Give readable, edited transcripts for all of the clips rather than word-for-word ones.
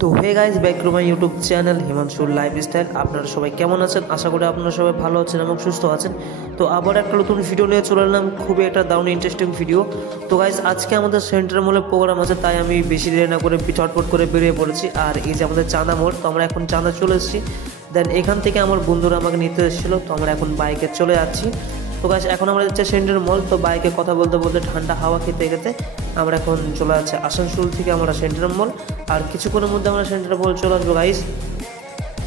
তো hey guys back to my YouTube channel হিমাংশুর lifestyle. আপনারা সবাই কেমন আছেন? আশা করি আপনারা সবাই ভালো আছেন এবং সুস্থ আছেন। তো আবার একটা নতুন ভিডিও নিয়ে চলে এলাম, খুবই একটা দারুণ ইন্টারেস্টিং ভিডিও। তো গাইজ আজকে আমাদের সেন্টার মলে প্রোগ্রাম আছে, তাই আমি বেশি দেরি না করে চটপট করে বেরিয়ে পড়েছি। আর এই যে আমাদের চাঁদা মোড়, তো আমরা এখন চাঁদা চলে এসেছি। দেন এখান থেকে আমার বন্ধুরা আমাকে নিতে এসেছিলো, তো আমরা এখন বাইকে চলে যাচ্ছি। তো গাইজ এখন আমরা যাচ্ছি সেন্টার মল। তো বাইকে কথা বলতে বলতে ঠান্ডা হাওয়া খেতে খেতে আমরা এখন চলে যাচ্ছি আসানসোল থেকে আমরা সেন্টার মল। আর কিছুক্ষণের মধ্যে আমরা সেন্টার মল চলে আসবো গাইজ।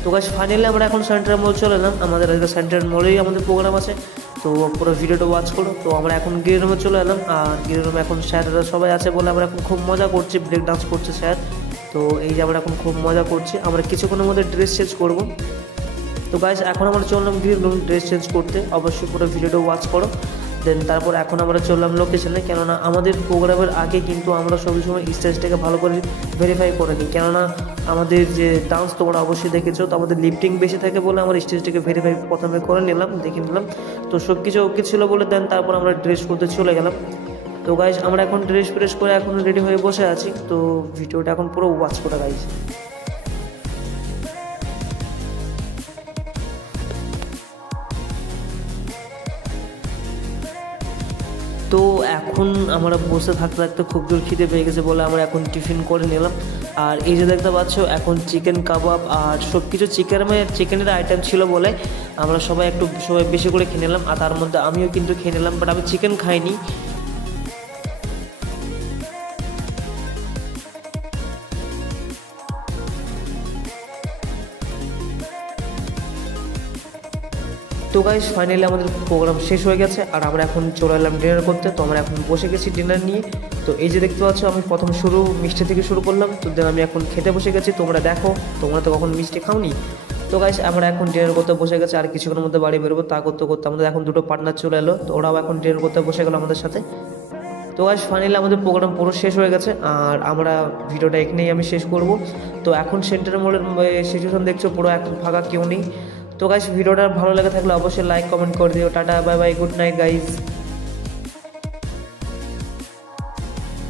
তো গাইজ ফাইনালি আমরা এখন সেন্টার মল চলে এলাম। আমাদের আজকে সেন্টার মলেই আমাদের প্রোগ্রাম আছে, তো পুরো ভিডিওটা ওয়াচ করো। তো আমরা এখন গিরি রুমে চলে এলাম। আর গিরি রুমে এখন স্যাররা সবাই আছে বলে আমরা এখন খুব মজা করছি, ব্রেক ডান্স করছে স্যার। তো এই যে আমরা এখন খুব মজা করছি। আমরা কিছুক্ষণের মধ্যে ড্রেস চেঞ্জ করবো। তো গাইজ এখন আমরা চললাম গিয়ে ড্রেস চেঞ্জ করতে, অবশ্যই পুরো ভিডিওটা ওয়াচ করো। দেন তারপর এখন আমরা চললাম লোকেশনে, কেননা আমাদের প্রোগ্রামের আগে কিন্তু আমরা সবই সময় স্টেজটাকে ভালো করে ভেরিফাই করে নিই। কেননা আমাদের যে ডান্স তোমরা অবশ্যই দেখেছো, তো আমাদের লিফটিং বেশি থাকে বলে আমরা স্টেজটাকে ভেরিফাই প্রথমে করে নিলাম, দেখে নিলাম। তো সব কিছু ওকে ছিল বলে দেন তারপর আমরা ড্রেস করতে চলে গেলাম। তো গাইজ আমরা এখন ড্রেস ফ্রেস করে এখন রেডি হয়ে বসে আছি। তো ভিডিওটা এখন পুরো ওয়াচ করে গাইজ। তো এখন আমরা বসে থাকতে থাকতে খুব জোর খিদে পেয়ে গেছে বলে আমরা এখন টিফিন করে নিলাম। আর এই যে দেখতে পাচ্ছ এখন চিকেন কাবাব আর সব কিছু চিকেনের আইটেম ছিল বলে আমরা সবাই বেশি করে খেয়ে নিলাম। আর তার মধ্যে আমিও কিন্তু খেয়ে নিলাম, বাট আমি চিকেন খাইনি। তো গাইস ফাইনালি আমাদের প্রোগ্রাম শেষ হয়ে গেছে আর আমরা এখন চলে এলাম ডিনার করতে। তো আমরা এখন বসে গেছি ডিনার নিয়ে। তো এই যে দেখতে পাচ্ছ আমি প্রথম মিষ্টি থেকে শুরু করলাম, তো দেন আমি এখন খেতে বসে গেছি। তোমরা দেখো, তোমরা তো কখন মিষ্টি খাওনি। তো গাইস আমরা এখন ডিনার করতে বসে গেছি, আর কিছুক্ষণের মধ্যে বাড়ি বেরোবো। তা করতে করতে আমাদের এখন দুটো পার্টনার চলে এলো, তো ওরাও এখন ডিনার করতে বসে গেলো আমাদের সাথে। তো গাইস ফাইনালি আমাদের প্রোগ্রাম পুরো শেষ হয়ে গেছে আর আমরা ভিডিওটা এখানেই আমি শেষ করব। তো এখন সেন্টার মলের সিচুয়েশন দেখছো, পুরো এখন ফাঁকা, কেউ নেই। তো গাইস ভিডিওটা ভালো লেগে থাকলে অবশ্যই লাইক কমেন্ট করে দিও। Tata, bye bye, good night guys.